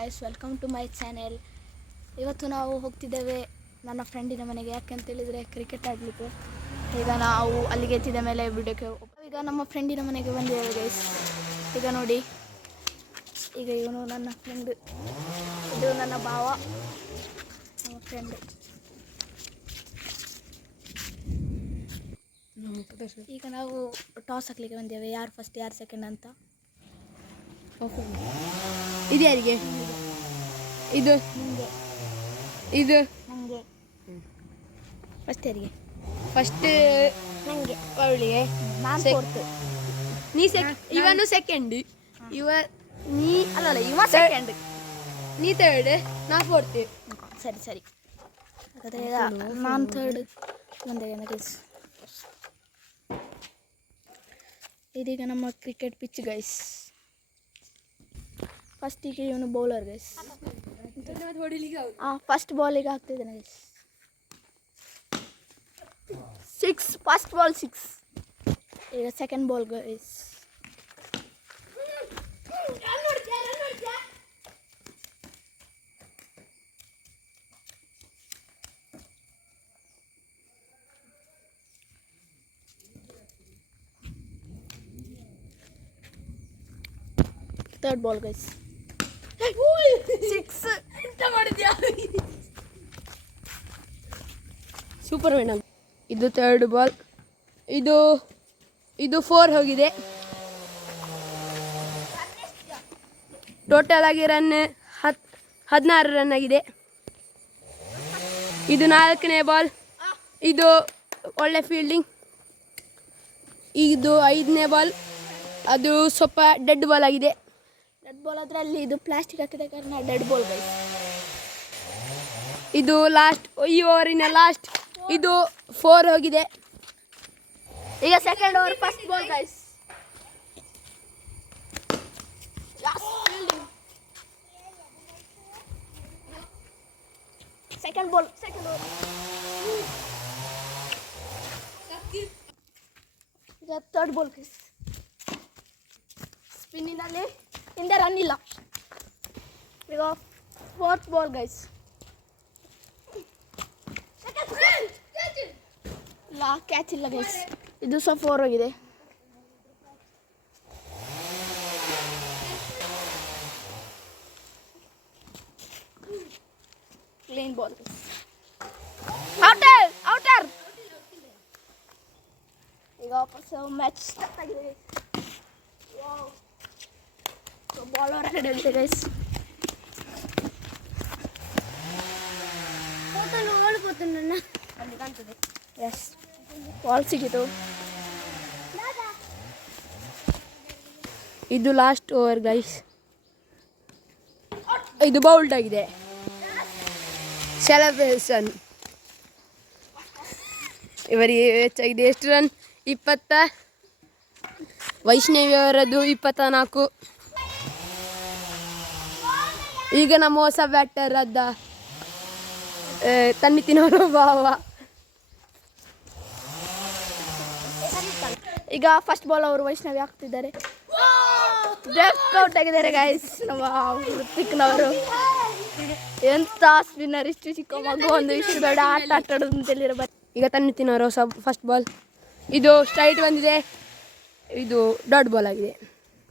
Guys, welcome to my channel. ಇವತ್ತು ನಾವು ಹೋಗ್ತಿದ್ದೇವೆ ನನ್ನ ಫ್ರೆಂಡಿನ ಮನೆಗೆ. ಯಾಕೆಂತ ಹೇಳಿದರೆ ಕ್ರಿಕೆಟ್ ಆಡಲಿಕ್ಕೆ. ಈಗ ನಾವು ಅಲ್ಲಿಗೆ ಎತ್ತಿದ ಮೇಲೆ ಬಿಡೋಕ್ಕೆ ಈಗ ನಮ್ಮ ಫ್ರೆಂಡಿನ ಮನೆಗೆ ಬಂದಿದ್ದೇವೆ ಗೈಸ್. ಈಗ ನೋಡಿ, ಈಗ ಇವನು ನನ್ನ ಫ್ರೆಂಡ್, ಇದು ನನ್ನ ಭಾವ, ನಮ್ಮ ಫ್ರೆಂಡ್. ಈಗ ನಾವು ಟಾಸ್ ಹಾಕ್ಲಿಕ್ಕೆ ಬಂದೇವೆ, ಯಾರು ಫಸ್ಟ್ ಯಾರು ಸೆಕೆಂಡ್ ಅಂತ. ಇದು ಯಾರಿಗೆ? ಇದು ಇದು ನನಗೆ ಫಸ್ಟ್ ಯಾರಿಗೆ? ಫಸ್ಟ್ ನನಗೆ. ಅವಳಿಗೆ. ನಾನು ಫೋರ್ತ್. ಇವನು ಸೆಕೆಂಡ್. ನೀ ಅಲ್ಲ ಇವ ಸೆಕೆಂಡ್, ನೀ ಥರ್ಡ್, ನಾ ಫೋರ್ತ್. ಸರಿ ಸರಿ. ಹಾಗಾದರೆ ಈಗ ನಾನು ಥರ್ಡ್ ಬಂದೇವೆ ಗೈಸ್. ಇದೀಗ ನಮ್ಮ ಕ್ರಿಕೆಟ್ ಪಿಚ್ ಗೈಸ್. ಫಸ್ಟಿಗೆ ಇವನು ಬೌಲರ್ ಗೈಸ್. ಫಸ್ಟ್ ಬಾಲಿಗೆ ಹಾಕ್ತಿದ್ದಾನೆ ಗೈಸ್. 6, first ball 6. ಈಗ second ball guys. Third ball guys. 6 super madam. ಇದು ಥರ್ಡ್ ಬಾಲ್. ಇದು 4 ಹೋಗಿದೆ. ಟೋಟಲ್ ಆಗಿ ರನ್ 16 ರನ್ ಆಗಿದೆ. ಇದು 4ನೇ ಬಾಲ್. ಇದು ಒಳ್ಳೆ ಫೀಲ್ಡಿಂಗ್. ಇದು 5ನೇ ಬಾಲ್. ಅದು ಸ್ವಲ್ಪ ಡೆಡ್ ಬಾಲ್ ಆಗಿದೆ. ಡೆಡ್ ಬಾಲ್ ಆದರೆ ಅಲ್ಲಿ ಇದು ಪ್ಲಾಸ್ಟಿಕ್ ಹಾಕಿದ ಕಾರಣ ಡೆಡ್ ಬಾಲ್ ಗೈಸ್. ಇದು ಲಾಸ್ಟ್, ಈ ಓವರಿನ ಲಾಸ್ಟ್. ಇದು 4 ಹೋಗಿದೆ. ಈಗ second over first ball guys. Second ball, second over. ಈಗ ಥರ್ಡ್ ಬಾಲ್ ಗೈಸ್. ಸ್ಪಿನ್ನಿನಲ್ಲಿ ಹಿಂದೆ ರನ್ ಇಲ್ಲ. ಈಗ ಫೋರ್ತ್ ಬಾಲ್ ಗೈಸ್. ಇಲ್ಲ, ಕ್ಯಾಚ್ ಇಲ್ಲ ಗೈಸ್. ಇದು ಸಹ 4 ಹೋಗಿದೆ. Clean ball. Outer, outer. ಈಗ ವಾಪಸ್ ಮ್ಯಾಚ್ ಸ್ಟಾರ್ಟ್ ಆಗಿದೆ. ಬಾಲ್ ಹೊರಗಡೆ ಹೋಗಿದೆ ಗೈಸ್. ಎಸ್, ಬಾಲ್ ಸಿಗಿತು. ಇದು ಲಾಸ್ಟ್ ಓವರ್ ಗೈಸ್. ಇದು ಬೌಲ್ಡ್ ಆಗಿದೆ. ಸೆಲೆಬ್ರೇಷನ್. ಇವರಿಗೆ ಹೆಚ್ಚಾಗಿದೆ. ಎಷ್ಟು ರನ್? 20. ವೈಷ್ಣವಿ ಅವರದ್ದು 24. ಈಗ ನಮ್ಮ ಹೊಸ ಬ್ಯಾಟರ್ ಅದ್ದ ತನ್ನಿತಿನವರು ಭಾವ. ಈಗ ಫಸ್ಟ್ ಬಾಲ್ ಅವರು ವೈಷ್ಣವಿ ಹಾಕ್ತಿದ್ದಾರೆ. ಡೆಫ್ಟ್ ಔಟ್ ಆಗಿದ್ದಾರೆ ಗೈಸ್. ನಮ್ಮ ಋತಿಕ್ನವರು ಎಂಥ ಸ್ಪಿನ್ನರ್, ಇಷ್ಟು ಚಿಕ್ಕ ಮಗು ಒಂದು ಇಷ್ಟು ದೊಡ್ಡ ಆಟ ಆಡೋದು ಅಂತೇಳಿರೋ. ಈಗ ತನ್ನಿತಿನವರು ಹೊಸ ಫಸ್ಟ್ ಬಾಲ್. ಇದು ಸ್ಟ್ರೈಟ್ ಬಂದಿದೆ. ಇದು ಡಾಟ್ ಬಾಲ್ ಆಗಿದೆ.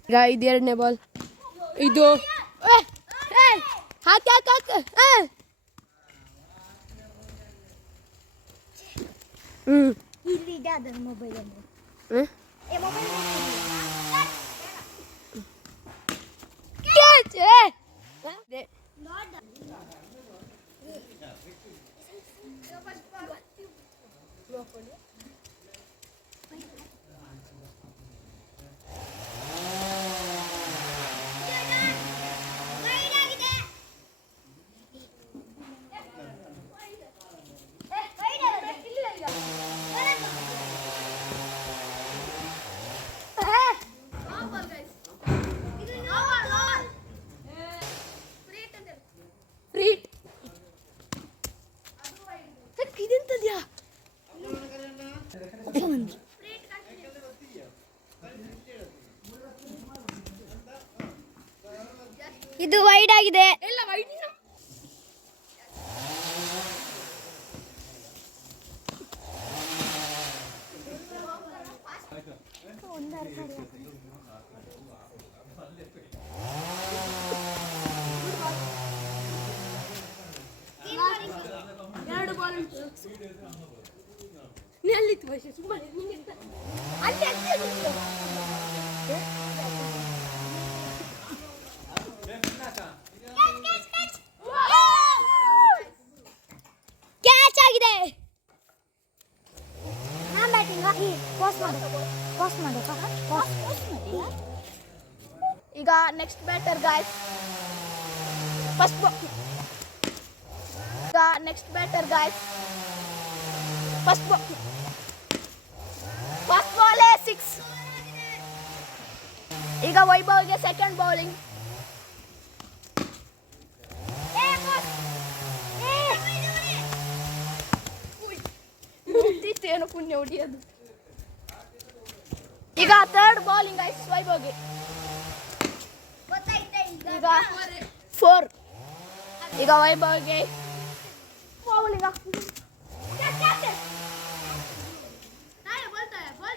ಈಗ ಇದು 2ನೇ ಬಾಲ್. ಇದು ಹಾಕಿ ಹಾಕಿ ಹಾಕಿ. ಅಲ್ಲಿತ್ತು ವೈಶು ಸುಮ್ಮನೆ ನಿಂಗೆ ಅಲ್ಲಿ ಕ್ಯಾಚ್ ಆಗಿದೆ. ನಾನು ಬ್ಯಾಟಿಂಗ್ ಪಾಸ್ ಮಾಡು ಈಗ ನೆಕ್ಸ್ಟ್ ಬ್ಯಾಟರ್ ಗಾಯ್ಸ್. ಫಸ್ಟ್ ಈಗ next batter guys. First ball 6. ಈಗ ವೈಭವ್ಗೆ ಸೆಕೆಂಡ್ ಬೌಲಿಂಗ್. ಏನು ಪುಣ್ಯ ಹೊಡಿಯೋದು. ಈಗ ಥರ್ಡ್ ಬೌಲಿಂಗ್ ಗಾಯ್ಸ್ ವೈಭವ್ಗೆ. ಈಗ 4. ಈಗ ವೈಭವ್ಗೆ ಬೌಲಿಂಗ್.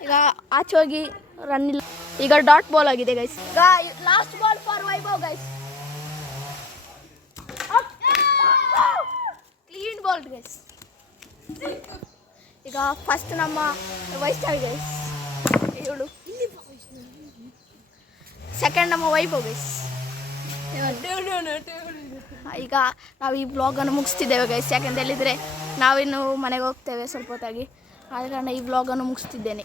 ಈಗ ಆಚೆ ಹೋಗಿ ರನ್ ಇಲ್ಲ. ಈಗ ಡಾಟ್ ಬಾಲ್ ಆಗಿದೆ ಗೈಸ್. ಈಗ last ball for Vaibhav guys. Clean ball guys. ಈಗ ಫಸ್ಟ್ ನಮ್ಮ ವೈಷ್ಣವಿ ಗೈಸ್ ಇವಳು. ಸೆಕೆಂಡ್ ನಮ್ಮ ವೈಭವ್ ಗೈಸ್. ಈಗ ನಾವು ಈ ಬ್ಲಾಗನ್ನು ಮುಗಿಸ್ತಿದ್ದೇವೆ ಗೈಸ್. ಯಾಕೆಂತ ಹೇಳಿದರೆ ನಾವಿನ್ನು ಮನೆಗೆ ಹೋಗ್ತೇವೆ ಸ್ವಲ್ಪ ಹೊತ್ತಾಗಿ. ಆದ ಕಾರಣ ಈ ಬ್ಲಾಗನ್ನು ಮುಗಿಸ್ತಿದ್ದೇನೆ.